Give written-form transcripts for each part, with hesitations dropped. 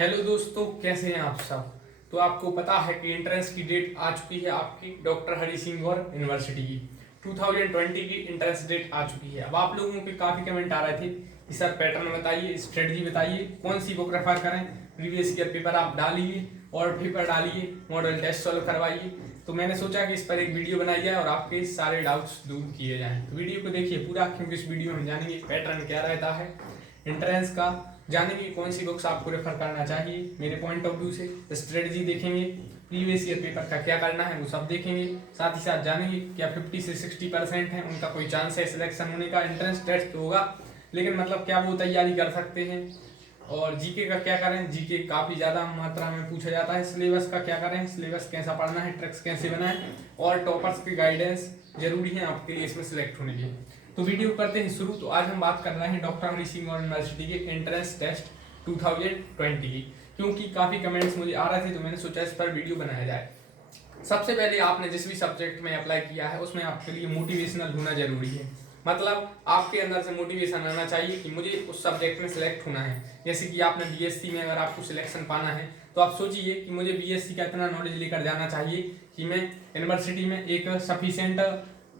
Hello दोस्तों, कैसे हैं आप सब। तो आपको पता है कि एंट्रेंस की डेट आ चुकी है आपकी डॉक्टर हरि सिंह गौर यूनिवर्सिटी की 2020 की एंट्रेंस डेट आ चुकी है। अब आप लोगों के काफ़ी कमेंट आ रहे थे कि सर पैटर्न बताइए, स्ट्रेटजी बताइए, कौन सी बुक रेफर करें, प्रीवियस ईयर पेपर आप डालिए और पेपर डालिए, मॉडल टेस्ट सॉल्व करवाइए। तो मैंने सोचा कि इस पर एक वीडियो बनाई जाए और आपके सारे डाउट्स दूर किए जाएँ। तो वीडियो को देखिए पूरा, क्योंकि इस वीडियो में जानेंगे पैटर्न क्या रहता है एंट्रेंस का, जानेंगे कौन सी बुक्स आपको रेफर करना चाहिए मेरे पॉइंट ऑफ व्यू से, स्ट्रेटजी देखेंगे, प्रीवियस ईयर पेपर का क्या करना है वो सब देखेंगे। साथ ही साथ जानेंगे क्या 50 से 60% है उनका कोई चांस है सिलेक्शन होने का। एंट्रेंस टेस्ट होगा लेकिन मतलब क्या वो तैयारी कर सकते हैं, और जीके का क्या करें, जीके काफ़ी ज़्यादा मात्रा में पूछा जाता है। सिलेबस का क्या करें, सिलेबस कैसा पढ़ना है, ट्रिक्स कैसे बनाएं, और टॉपर्स की गाइडेंस जरूरी है आपके लिए इसमें सिलेक्ट होने के लिए। तो वीडियो करते हैं शुरू। तो आज हम बात कर रहे हैं डॉक्टर हरि सिंह गौर यूनिवर्सिटी के एंट्रेंस टेस्ट 2020 की, क्योंकि काफ़ी कमेंट्स मुझे आ रहे थे तो मैंने सोचा इस पर वीडियो बनाया जाए। सबसे पहले आपने जिस भी सब्जेक्ट में अप्लाई किया है उसमें आपके लिए मोटिवेशनल होना जरूरी है। मतलब आपके अंदर से मोटिवेशन आना चाहिए कि मुझे उस सब्जेक्ट में सिलेक्ट होना है। जैसे कि आपने बीएससी में अगर आपको सिलेक्शन पाना है तो आप सोचिए कि मुझे बीएससी का इतना नॉलेज लेकर जाना चाहिए कि मैं यूनिवर्सिटी में एक सफिशिएंट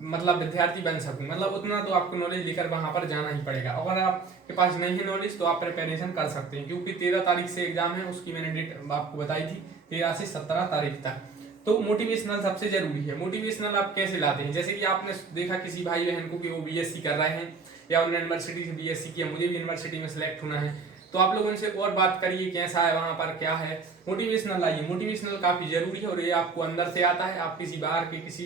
मतलब विद्यार्थी बन सकूं। मतलब उतना तो आपको नॉलेज लेकर वहां पर जाना ही पड़ेगा। अगर आपके पास नहीं है नॉलेज तो आप प्रिपरेशन कर सकते हैं, क्योंकि 13 तारीख से एग्जाम है, उसकी मैंने डेट आपको बताई थी 13 से 17 तारीख तक। तो मोटिवेशनल सबसे जरूरी है। मोटिवेशनल आप कैसे लाते हैं, जैसे कि आपने देखा किसी भाई बहन को कि वो बीएससी कर रहे हैं या उन्होंने यूनिवर्सिटी से बीएससी किया, मुझे भी यूनिवर्सिटी में सिलेक्ट होना है, तो आप लोग उनसे और बात करिए कैसा है वहां पर, क्या है। मोटिवेशनल आइए, मोटिवेशनल काफी जरूरी है और ये आपको अंदर से आता है। आप किसी बाहर के किसी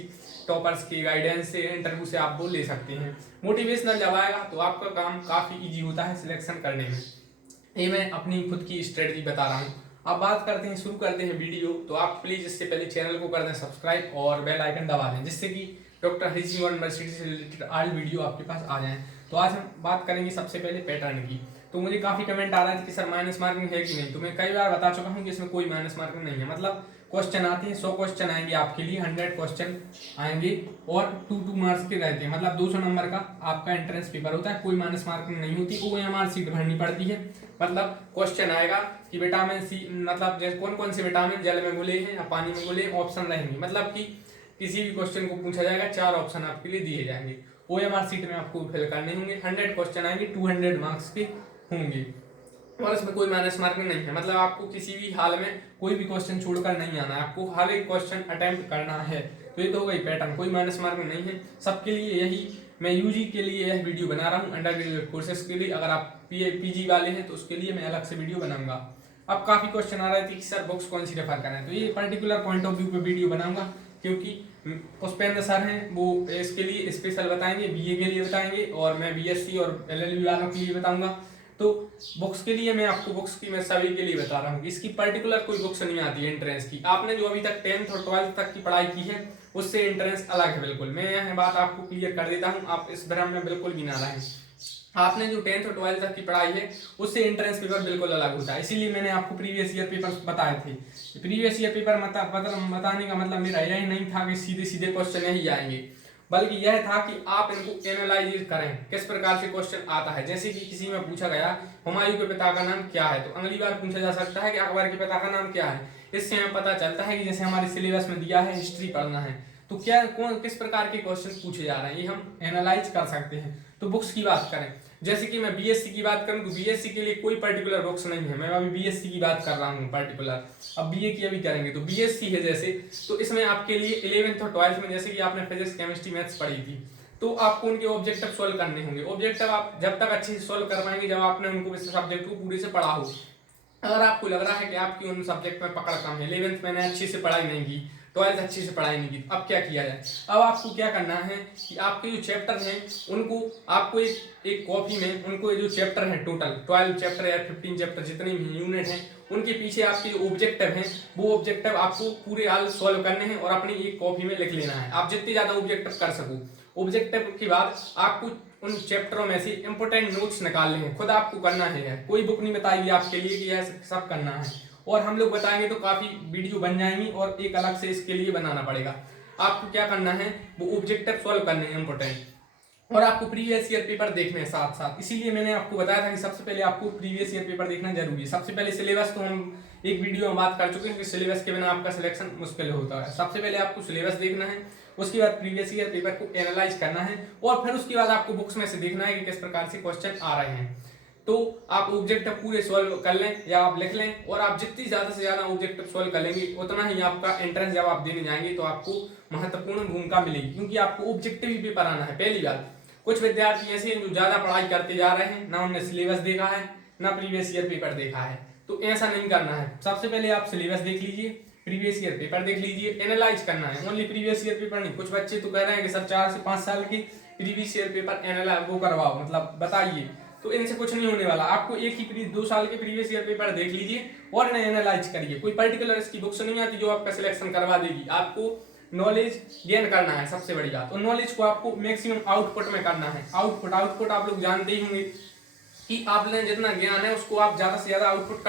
टॉपर्स की गाइडेंस से, इंटरव्यू से आप वो ले सकते हैं। मोटिवेशनल जब आएगा तो आपका काम काफी ईजी होता है सिलेक्शन करने में। ये मैं अपनी खुद की स्ट्रेटजी बता रहा हूँ। अब बात करते हैं, शुरू करते हैं वीडियो। तो आप प्लीज इससे पहले चैनल को कर दें सब्सक्राइब और बेल आइकन दबा दें, जिससे कि डॉक्टर हरि सिंह यूनिवर्सिटी से रिलेटेड ऑल वीडियो आपके पास आ जाएं। तो आज हम बात करेंगे सबसे पहले पैटर्न की। तो मुझे काफी कमेंट आ रहे थे कि सर माइनस मार्किंग है कि नहीं, तो मैं कई बार बता चुका हूँ कि इसमें कोई माइनस मार्किंग नहीं है। मतलब क्वेश्चन आते हैं, 100 क्वेश्चन आएंगे आपके लिए, 100 क्वेश्चन आएंगे और 2 मार्क्स के रहते हैं। मतलब 200 नंबर का आपका एंट्रेंस पेपर होता है, कोई माइनस मार्किंग नहीं होती। OMR सीट भरनी पड़ती है। मतलब क्वेश्चन आएगा कि विटामिन सी, मतलब जैसे कौन कौन से विटामिन जल में घुले हैं या पानी में घुले, ऑप्शन रहेंगे। मतलब कि किसी भी क्वेश्चन को पूछा जाएगा, 4 ऑप्शन आपके लिए दिए जाएंगे। OMR सीट में आपको फिल करने होंगे, 100 क्वेश्चन आएंगे, 200 मार्क्स के होंगे और इसमें कोई माइनस मार्किंग नहीं है। मतलब आपको किसी भी हाल में कोई भी क्वेश्चन छोड़कर नहीं आना है, आपको हर एक क्वेश्चन अटेम्प्ट करना है। तो ये तो हो गई पैटर्न, कोई माइनस मार्किंग नहीं है सबके लिए। यही मैं यूजी के लिए यह वीडियो बना रहा हूँ, अंडर ग्रेजुएट कोर्सेज के लिए। अगर आप पीजी वाले हैं तो उसके लिए मैं अलग से वीडियो बनाऊंगा। अब काफी क्वेश्चन आ रहे थे कि सर बुक्स कौन सी रेफर करें, तो ये पर्टिकुलर पॉइंट ऑफ व्यू पे वीडियो बनाऊंगा, क्योंकि पुष्पेंद्र सर हैं वो इसके लिए स्पेशल बताएंगे, बीए के लिए बताएंगे, और मैं बीएससी और एलएलबी वालों के लिए बताऊंगा। तो बुक्स के लिए मैं आपको बुक्स की मैं सभी के लिए बता रहा हूँ। इसकी पर्टिकुलर कोई बुक्स नहीं आती है एंट्रेंस की। आपने जो अभी तक 10th और 12th तक की पढ़ाई की है उससे एंट्रेंस अलग है बिल्कुल। मैं यह बात आपको क्लियर कर देता हूँ, आप इस भ्रम में बिल्कुल भी ना रहें। आपने जो 10th और 12th तक की पढ़ाई है उससे एंट्रेंस पेपर बिल्कुल अलग होता है। इसीलिए मैंने आपको प्रीवियस ईयर पेपर बताए थे। प्रीवियस ईयर पेपर बताने का मतलब मेरा यही नहीं था कि सीधे सीधे क्वेश्चन यही आएंगे, बल्कि यह था कि आप इनको एनालाइज करें किस प्रकार से क्वेश्चन आता है। जैसे कि किसी में पूछा गया हुमायूं के पिता का नाम क्या है, तो अगली बार पूछा जा सकता है कि अकबर के पिता का नाम क्या है। इससे हमें पता चलता है कि जैसे हमारे सिलेबस में दिया है हिस्ट्री पढ़ना है, तो क्या कौन किस प्रकार के क्वेश्चन पूछे जा रहे हैं ये हम एनालाइज कर सकते हैं। तो बुक्स की बात करें, जैसे कि मैं बीएससी की बात करूं तो बीएससी के लिए कोई पर्टिकुलर बुक्स नहीं है। मैं अभी बीएससी की बात कर रहा हूं पर्टिकुलर, अब बीए की अभी करेंगे। तो बीएससी है जैसे, तो इसमें आपके लिए 11th और 12th में जैसे कि आपने फिजिक्स केमिस्ट्री मैथ्स पढ़ी थी, तो आपको उनके ऑब्जेक्टिव सोल्व करने होंगे। ऑब्जेक्टिव आप जब तक अच्छे से सोल्व कर पाएंगे जब आपने उनको इस सब्जेक्ट को पूरे से पढ़ा हो। अगर आपको लग रहा है कि आपकी उन सब्जेक्ट में पकड़ कम है, 11th मैंने अच्छे से पढ़ाई नहीं की, 12th अच्छे से पढ़ाई नहीं की, अब क्या किया जाए। अब आपको क्या करना है कि आपके जो चैप्टर हैं उनको आपको एक कॉपी में उनको ये जो चैप्टर हैं टोटल 12 चैप्टर या 15 चैप्टर जितने भी यूनिट हैं उनके पीछे आपके जो ऑब्जेक्टिव हैं वो ऑब्जेक्टिव आपको पूरे हाल सॉल्व करने हैं और अपनी एक कॉपी में लिख लेना है। आप जितने ज्यादा ऑब्जेक्टिव कर सको। ऑब्जेक्टिव के बाद आपको उन चैप्टरों में से इंपोर्टेंट नोट्स निकालने हैं, खुद आपको करना है। कोई बुक नहीं बताएगी आपके लिए कि यह सब करना है, और हम लोग बताएंगे तो काफी वीडियो बन जाएंगी और एक अलग से इसके लिए बनाना पड़ेगा। आपको क्या करना है, वो ऑब्जेक्टिव सॉल्व करने हैं इंपोर्टेंट। और आपको प्रीवियस ईयर पेपर देखने हैं साथ साथ। इसीलिए मैंने आपको बताया था कि सबसे पहले आपको प्रीवियस ईयर पेपर देखना जरूरी है। सबसे पहले सिलेबस तो हम एक वीडियो में बात कर चुके हैं कि सिलेबस के बिना आपका सिलेक्शन मुश्किल होता है। सबसे पहले आपको सिलेबस देखना है, उसके बाद प्रीवियस ईयर पेपर को एनालाइज करना है, और फिर उसके बाद आपको बुक्स में से देखना है कि किस प्रकार से क्वेश्चन आ रहे हैं। तो आप ऑब्जेक्टिव पूरे सॉल्व कर लें या आप लिख लें, और आप जितनी ज्यादा से ज्यादा ऑब्जेक्टिव सॉल्व कर लेंगे उतना ही आपका एंट्रेंस जब आप देने जाएंगे तो आपको महत्वपूर्ण भूमिका मिलेगी, क्योंकि आपको ऑब्जेक्टिव ही पेपर आना है। पहली बात, कुछ विद्यार्थी ऐसे हैं जो ज्यादा पढ़ाई करते जा रहे हैं, ना उन्होंने सिलेबस देखा है ना प्रीवियस ईयर पेपर देखा है, तो ऐसा नहीं करना है। सबसे पहले आप सिलेबस देख लीजिए, प्रीवियस ईयर पेपर देख लीजिए, एनालाइज करना है। ओनली प्रीवियस ईयर पेपर नहीं। कुछ बच्चे तो कह रहे हैं कि सर 4 से 5 साल के प्रीवियस ईयर पेपर एनालाइज वो करवाओ, मतलब बताइए, तो इनसे कुछ नहीं होने वाला। आपको एक ही 2 साल के प्रीवियस ईयर पेपर देख लीजिए और इन्हें एनालाइज करिए। कोई पर्टिकुलर इसकी बुक्स नहीं आती जो आपका सिलेक्शन करवा देगी। आपको नॉलेज गेन करना है, सबसे बड़ी बात। और नॉलेज को आपको मैक्सिमम आउटपुट में करना है। आउटपुट आप लोग जानते ही होंगे कि आपने जितना ज्ञान है उसको आप ज्यादा से ज्यादा आउटपुट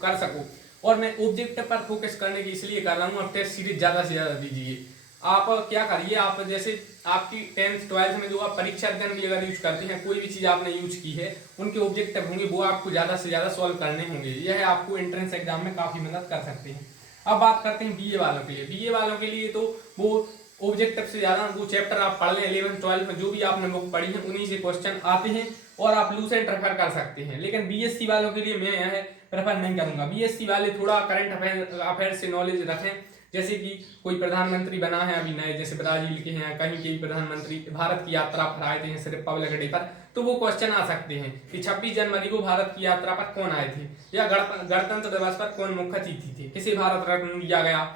कर सको। और मैं ऑब्जेक्टिव पर फोकस करने की इसलिए कर रहा हूँ। आप टेस्ट सीरीज ज्यादा से ज्यादा दीजिए। आप क्या करिए, आप जैसे आपकी 10th 12th में जो आप परीक्षा अध्ययन के लिए अगर यूज करते हैं, कोई भी चीज आपने यूज की है, उनके ऑब्जेक्टिव होंगे वो आपको ज्यादा से ज्यादा सॉल्व करने होंगे। यह आपको एंट्रेंस एग्जाम में काफी मदद कर सकते हैं। अब बात करते हैं बीए वालों के लिए। बीए वालों के लिए तो वो ऑब्जेक्टिव से ज्यादा वो चैप्टर आप पढ़ लें 11th 12th में जो भी आपने बुक पढ़ी है उन्हीं से क्वेश्चन आते हैं और आप लूसेंट रेफर कर सकते हैं। लेकिन बीएससी वालों के लिए मैं यह प्रेफर नहीं करूंगा। बीएससी वाले थोड़ा करंट अफेयर से नॉलेज रखें। जैसे कि कोई प्रधानमंत्री बना है अभी नए, जैसे ब्राजील के हैं, कहीं के भी प्रधानमंत्री भारत की यात्रा पर आए थे सिर्फ रिपब्लिक डे पर, तो वो क्वेश्चन आ सकते हैं कि 26 जनवरी को भारत की यात्रा पर कौन आए थे, या गणतंत्र दिवस पर कौन मुख्य अतिथि थे, किसे भारत रत्न दिया गया।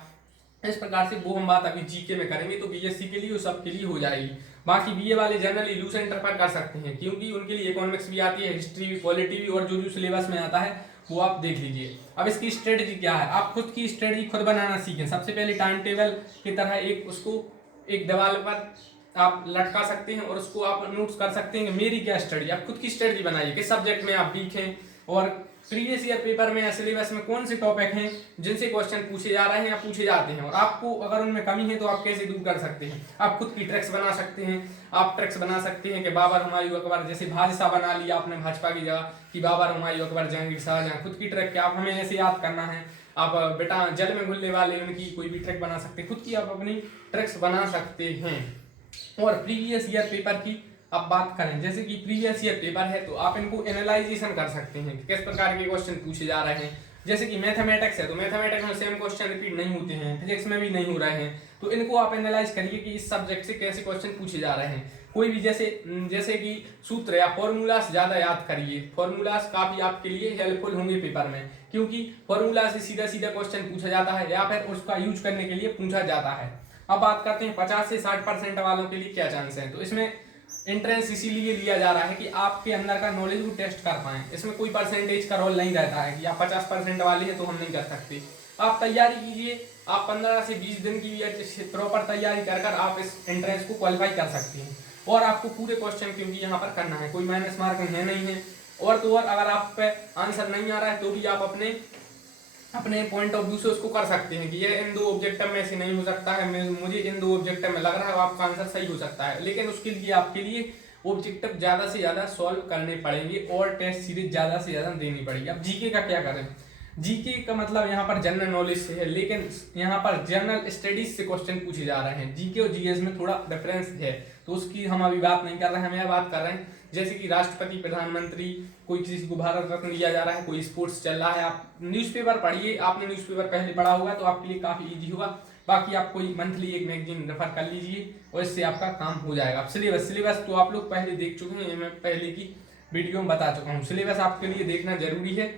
इस प्रकार से वो हम बात अभी जीके में करेंगे, तो बीएससी के लिए वो सबके लिए हो जाएगी। बाकी बीए वाले जनरली लूसेंट रेफर कर सकते हैं, क्योंकि उनके लिए इकोनॉमिक्स भी आती है, हिस्ट्री भी, पॉलिटी भी, और जो जो सिलेबस में आता है वो आप देख लीजिए। अब इसकी स्ट्रेटजी क्या है, आप खुद की स्ट्रेटजी खुद बनाना सीखें। सबसे पहले टाइम टेबल की तरह एक दीवार पर आप लटका सकते हैं और उसको आप नोट्स कर सकते हैं कि मेरी क्या स्टडी। आप खुद की स्ट्रेटजी बनाइए, किस सब्जेक्ट में आप वीक हैं, और प्रीवियस ईयर पेपर में या सिलेबस में कौन से टॉपिक हैं जिनसे क्वेश्चन पूछे जा रहे हैं या पूछे जाते हैं, और आपको अगर उनमें कमी है तो आप कैसे दूर कर सकते हैं। आप खुद की ट्रिक्स बना सकते हैं। आप ट्रिक्स बना सकते हैं कि बाबर, हुमायूं, अकबर, जैसे भाजपा बना लिया आपने भाजपा की जगह कि बाबर, हुमायूं, अकबर, जहांगीर, शाहजहां। खुद की ट्रिक आप हमें ऐसे याद करना है। आप बेटा जल में घुलने वाले उनकी कोई भी ट्रिक बना सकते हैं। खुद की आप अपनी ट्रिक्स बना सकते हैं। और प्रीवियस ईयर पेपर की अब बात करें, जैसे कि प्रीवियस ईयर पेपर है तो आप इनको एनालाइजेशन कर सकते हैं कि किस प्रकार के क्वेश्चन पूछे जा रहे हैं। जैसे कि मैथमेटिक्स है तो मैथमेटिक्स में सेम क्वेश्चन रिपीट नहीं होते हैं, फिजिक्स में भी नहीं हो रहे हैं, तो इनको आप एनालाइज करिए कि इस सब्जेक्ट से कैसे क्वेश्चन पूछे जा रहे हैं। कोई भी जैसे कि सूत्र या फॉर्मूलास ज्यादा याद करिए। फॉर्मूलास काफी आपके लिए हेल्पफुल होंगे पेपर में, क्योंकि फॉर्मूला से सीधा सीधा क्वेश्चन पूछा जाता है या फिर उसका यूज करने के लिए पूछा जाता है। अब बात करते हैं 50 से 60% वालों के लिए क्या चांस है। तो इसमें एंट्रेंस इसीलिए लिया जा रहा है कि आपके अंदर का नॉलेज को टेस्ट कर पाए। इसमें कोई परसेंटेज का रोल नहीं रहता है कि आप 50% वाले हैं तो हम नहीं कर सकते। आप तैयारी कीजिए, आप 15 से 20 दिन की प्रॉपर तैयारी कर आप इस एंट्रेंस को क्वालिफाई कर सकते हैं। और आपको पूरे क्वेश्चन क्योंकि यहाँ पर करना है, कोई माइनस मार्किंग है नहीं है। और तो और अगर आप पे आंसर नहीं आ रहा है तो भी आप अपने पॉइंट ऑफ व्यू से उसको कर सकते हैं कि ये इन 2 ऑब्जेक्टिव में से नहीं हो सकता है, मुझे इन 2 ऑब्जेक्टिव में लग रहा है आपका आंसर सही हो सकता है। लेकिन उसके लिए आपके लिए ऑब्जेक्टिव ज्यादा से ज्यादा सॉल्व करने पड़ेंगे और टेस्ट सीरीज ज्यादा से ज्यादा देनी पड़ेगी। अब जीके का क्या करें। जीके का मतलब यहाँ पर जनरल नॉलेज से है, लेकिन यहाँ पर जनरल स्टडीज से क्वेश्चन पूछे जा रहे हैं। जीके और जीएस में थोड़ा डिफरेंस है, तो उसकी हम अभी बात नहीं कर रहे हैं। हम यह बात कर रहे हैं जैसे कि राष्ट्रपति, प्रधानमंत्री, कोई किसी को भारत रत्न दिया जा रहा है, कोई स्पोर्ट्स चल रहा है। आप न्यूज़पेपर पढ़िए, आपने न्यूज़पेपर पहले पढ़ा होगा तो आपके लिए काफी इजी होगा। बाकी आप कोई मंथली एक मैगजीन रेफर कर लीजिए और इससे आपका काम हो जाएगा। सिलेबस तो आप लोग पहले देख चुके हैं, मैं पहले की वीडियो में बता चुका हूँ। सिलेबस आपके लिए देखना जरूरी है।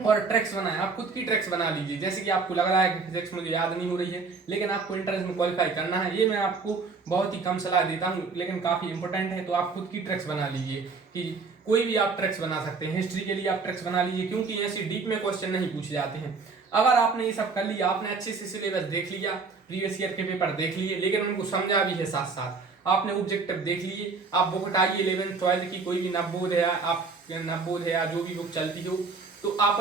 और ट्रिक्स बनाए, आप खुद की ट्रिक्स बना लीजिए। जैसे कि आपको लग रहा है कि फिजिक्स मुझे याद नहीं हो रही है, लेकिन आपको एंट्रेंस में क्वालिफाई करना है, ये मैं आपको बहुत ही कम सलाह देता हूँ लेकिन काफी इंपॉर्टेंट है। तो आप खुद की ट्रिक्स बना लीजिए कि कोई भी आप ट्रिक्स बना सकते हैं। हिस्ट्री के लिए आप ट्रिक्स बना लीजिए, क्योंकि ऐसे डीप में क्वेश्चन नहीं पूछे जाते हैं। अगर आपने ये सब कर लिया, आपने अच्छे से सिलेबस देख लिया, प्रीवियस ईयर के पेपर देख लिए, लेकिन उनको समझा भी है, साथ साथ आपने ऑब्जेक्टिव देख लिए, आप बुक हटाइए 11th 12th की, कोई भी नवबोध है या जो भी बुक चलती हो, तो आप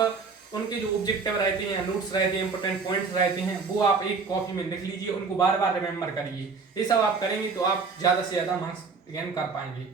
उनके जो ऑब्जेक्टिव रहते हैं, नोट्स रहते हैं, इंपोर्टेंट पॉइंट्स रहते हैं, वो आप एक कॉपी में लिख लीजिए, उनको बार बार रिमेंबर करिए। ये सब आप करेंगे तो आप ज्यादा से ज्यादा मार्क्स गेन कर पाएंगे।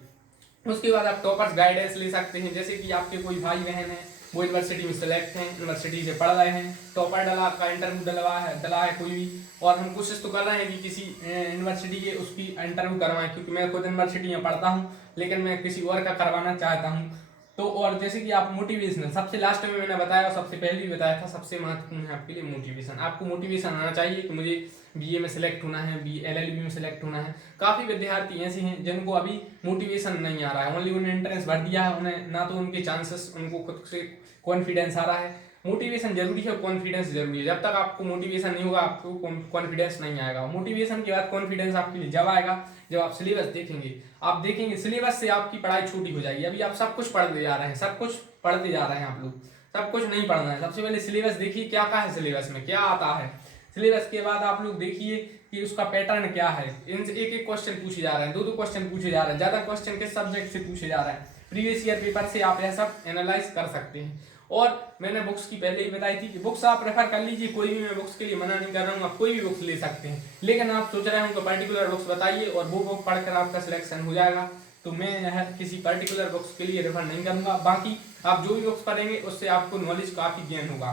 उसके बाद आप टॉपर्स गाइडेंस ले सकते हैं, जैसे कि आपके कोई भाई बहन है वो यूनिवर्सिटी में सेलेक्ट हैं, यूनिवर्सिटी से पढ़ रहे हैं, टॉपर डला का इंटरव्यू डला है कोई भी, और हम कोशिश तो कर रहे हैं कि किसी यूनिवर्सिटी के उसकी इंटरव्यू करवाएं, क्योंकि मैं खुद यूनिवर्सिटी में पढ़ता हूं, लेकिन मैं किसी और का करवाना चाहता हूं। तो और जैसे कि आप मोटिवेशनल, सबसे लास्ट में मैंने बताया और सबसे पहले भी बताया था, सबसे महत्वपूर्ण है आपके लिए मोटिवेशन। आपको मोटिवेशन आना चाहिए कि मुझे बीए में सेलेक्ट होना है, एलएलबी में सेलेक्ट होना है। काफ़ी विद्यार्थी ऐसे हैं जिनको अभी मोटिवेशन नहीं आ रहा है, ओनली उन्हें एंट्रेंस भर दिया है, उन्हें ना तो उनके चांसेस, उनको खुद से कॉन्फिडेंस आ रहा है। मोटिवेशन जरूरी है, कॉन्फिडेंस जरूरी है। जब तक आपको मोटिवेशन नहीं होगा आपको कॉन्फिडेंस नहीं आएगा। मोटिवेशन के बाद कॉन्फिडेंस आपके लिए जब आएगा जब आप सिलेबस देखेंगे। आप देखेंगे सिलेबस से आपकी पढ़ाई छोटी हो जाएगी। अभी आप सब कुछ पढ़ते जा रहे हैं, सब कुछ पढ़ते जा रहे हैं, आप लोग सब कुछ नहीं पढ़ना है। सबसे पहले सिलेबस देखिए क्या क्या है, सिलेबस में क्या आता है। सिलेबस के बाद आप लोग देखिए कि उसका पैटर्न क्या है। इनसे एक एक क्वेश्चन पूछे जा रहे हैं, दो क्वेश्चन पूछे जा रहे हैं, ज्यादा क्वेश्चन किस सब्जेक्ट से पूछे जा रहे हैं, प्रीवियस ईयर पेपर से आप यह सब एनालाइज कर सकते हैं। और मैंने बुक्स की पहले ही बताई थी कि बुक्स आप रेफर कर लीजिए, कोई भी, मैं बुक्स के लिए मना नहीं कर रहा हूँ, आप कोई भी बुक्स ले सकते हैं। लेकिन आप सोच रहे हो तो पर्टिकुलर बुक्स बताइए और वो बुक पढ़कर आपका सिलेक्शन हो जाएगा। तो मैं यह किसी पर्टिकुलर बुक्स के लिए रेफर नहीं करूंगा। बाकी आप जो भी बुक्स पढ़ेंगे उससे आपको नॉलेज काफी गेन होगा,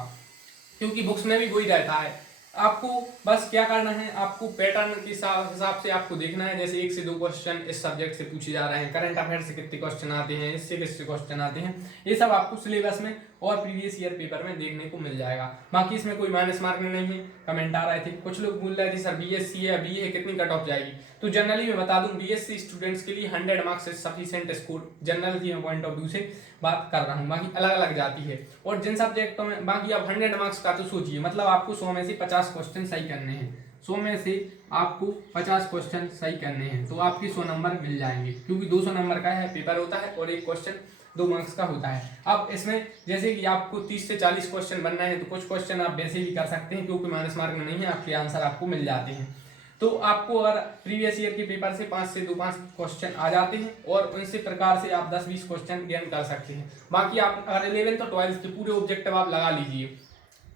क्योंकि बुक्स में भी वही रहता है। आपको बस क्या करना है, आपको पैटर्न के हिसाब से आपको देखना है। जैसे 1 से 2 क्वेश्चन इस सब्जेक्ट से पूछे जा रहे हैं, करंट अफेयर से कितने क्वेश्चन आते हैं, इससे कितने क्वेश्चन आते हैं, ये सब आपको सिलेबस में और प्रीवियस ईयर पेपर में देखने को मिल जाएगा। बाकी इसमें कोई माइनस मार्किंग नहीं है। कमेंट आ रहे थे, कुछ लोग बोल रहे थे सर बीएससी है, बीए है, कितनी कट ऑफ जाएगी। तो जनरली मैं बता दूं, बीएससी स्टूडेंट्स के लिए 100 marks is sufficient score. General की पॉइंट ऑफ व्यू से बात कर रहा हूँ, बाकी अलग अलग जाती है। और जिन सब्जेक्टों में बाकी आप 100 मार्क्स का तो सोचिए, मतलब आपको 100 में से 50 क्वेश्चन सही करने हैं। 100 में से आपको 50 क्वेश्चन सही करने हैं, तो आपके 100 नंबर मिल जाएंगे, क्योंकि 200 नंबर का है पेपर होता है और एक क्वेश्चन 2 मार्क्स का होता है। अब इसमें जैसे कि आपको 30 से 40 क्वेश्चन बनना है, तो कुछ क्वेश्चन आप वैसे भी कर सकते हैं, क्योंकि माइनस मार्क नहीं है, आपके आंसर आपको मिल जाते हैं। तो आपको अगर प्रीवियस ईयर के पेपर से 5 से 5 क्वेश्चन आ जाते हैं और उनसे प्रकार से आप 10-20 क्वेश्चन गेन कर सकते हैं। बाकी आप अगर 11th और 12th के पूरे ऑब्जेक्टिव आप लगा लीजिए,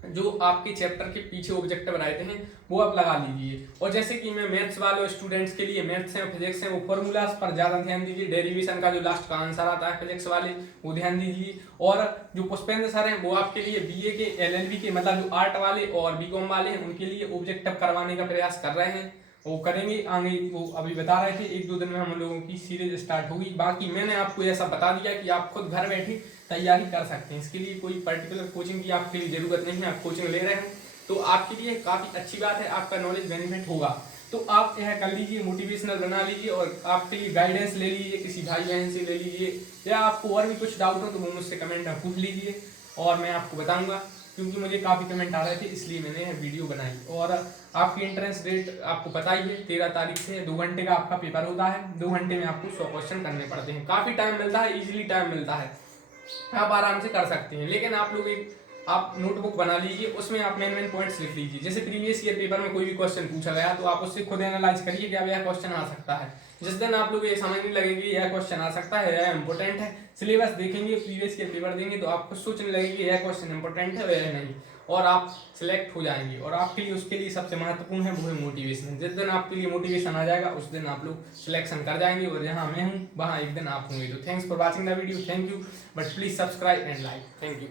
जो आपके चैप्टर के पीछे ऑब्जेक्टिव रहते हैं वो आप लगा लीजिए। और जैसे कि मैं मैथ्स वाले स्टूडेंट्स के लिए, मैथ्स है फिजिक्स है, वो फॉर्मूलाज पर ज़्यादा ध्यान दीजिए। डेरिवेशन का जो लास्ट का आंसर आता है फिजिक्स वाले, वो ध्यान दीजिए। और जो पुष्पेंद्र सर हैं वो आपके लिए बीए के, एलएलबी के, मतलब जो आर्ट वाले और बीकॉम वाले हैं उनके लिए ऑब्जेक्टिव करवाने का प्रयास कर रहे हैं, वो करेंगे आगे। वो अभी बता रहे थे 1-2 दिन में हम लोगों की सीरीज स्टार्ट होगी। बाकी मैंने आपको ऐसा बता दिया कि आप खुद घर बैठे तैयारी कर सकते हैं। इसके लिए कोई पर्टिकुलर कोचिंग की आपके लिए जरूरत नहीं है। आप कोचिंग ले रहे हैं तो आपके लिए काफ़ी अच्छी बात है, आपका नॉलेज बेनिफिट होगा। तो आप यह कर लीजिए, मोटिवेशनल बना लीजिए और आपके लिए गाइडेंस ले लीजिए, किसी भाई बहन से ले लीजिए, या आपको और भी कुछ डाउट हो तो वो मुझसे कमेंट में पूछ लीजिए और मैं आपको बताऊँगा, क्योंकि मुझे काफ़ी कमेंट आ रहे थे इसलिए मैंने यह वीडियो बनाई। और आपकी एंट्रेंस डेट आपको पता ही है, 13 तारीख से 2 घंटे का आपका पेपर होता है। 2 घंटे में आपको 100 क्वेश्चन करने पड़ते हैं। काफ़ी टाइम मिलता है, इजीली टाइम मिलता है, आप आराम से कर सकते हैं। लेकिन आप लोग आप नोटबुक बना लीजिए, उसमें आप मेन पॉइंट्स लिख लीजिए। जैसे प्रीवियस ईयर पेपर में कोई भी क्वेश्चन पूछा गया तो आप उससे खुद एनालाइज करिए कि अब यह क्वेश्चन आ सकता है। जिस दिन आप लोग ये समझने लगेंगे यह क्वेश्चन आ सकता है, यह इंपॉर्टेंट है, सिलेबस देखेंगे, प्रीवियस ईयर पेपर देंगे, तो आपको सोचने लगेगी यह क्वेश्चन इंपॉर्टेंट है वह नहीं, और आप सिलेक्ट हो जाएंगे। और आपके लिए उसके लिए सबसे महत्वपूर्ण है वो है मोटिवेशन। जिस दिन आपके लिए मोटिवेशन आ जाएगा उस दिन आप लोग सिलेक्शन कर जाएंगे, और जहाँ मैं हूँ वहाँ एक दिन आप होंगे। तो thanks for watching the video, thank you, but please subscribe and like, thank you.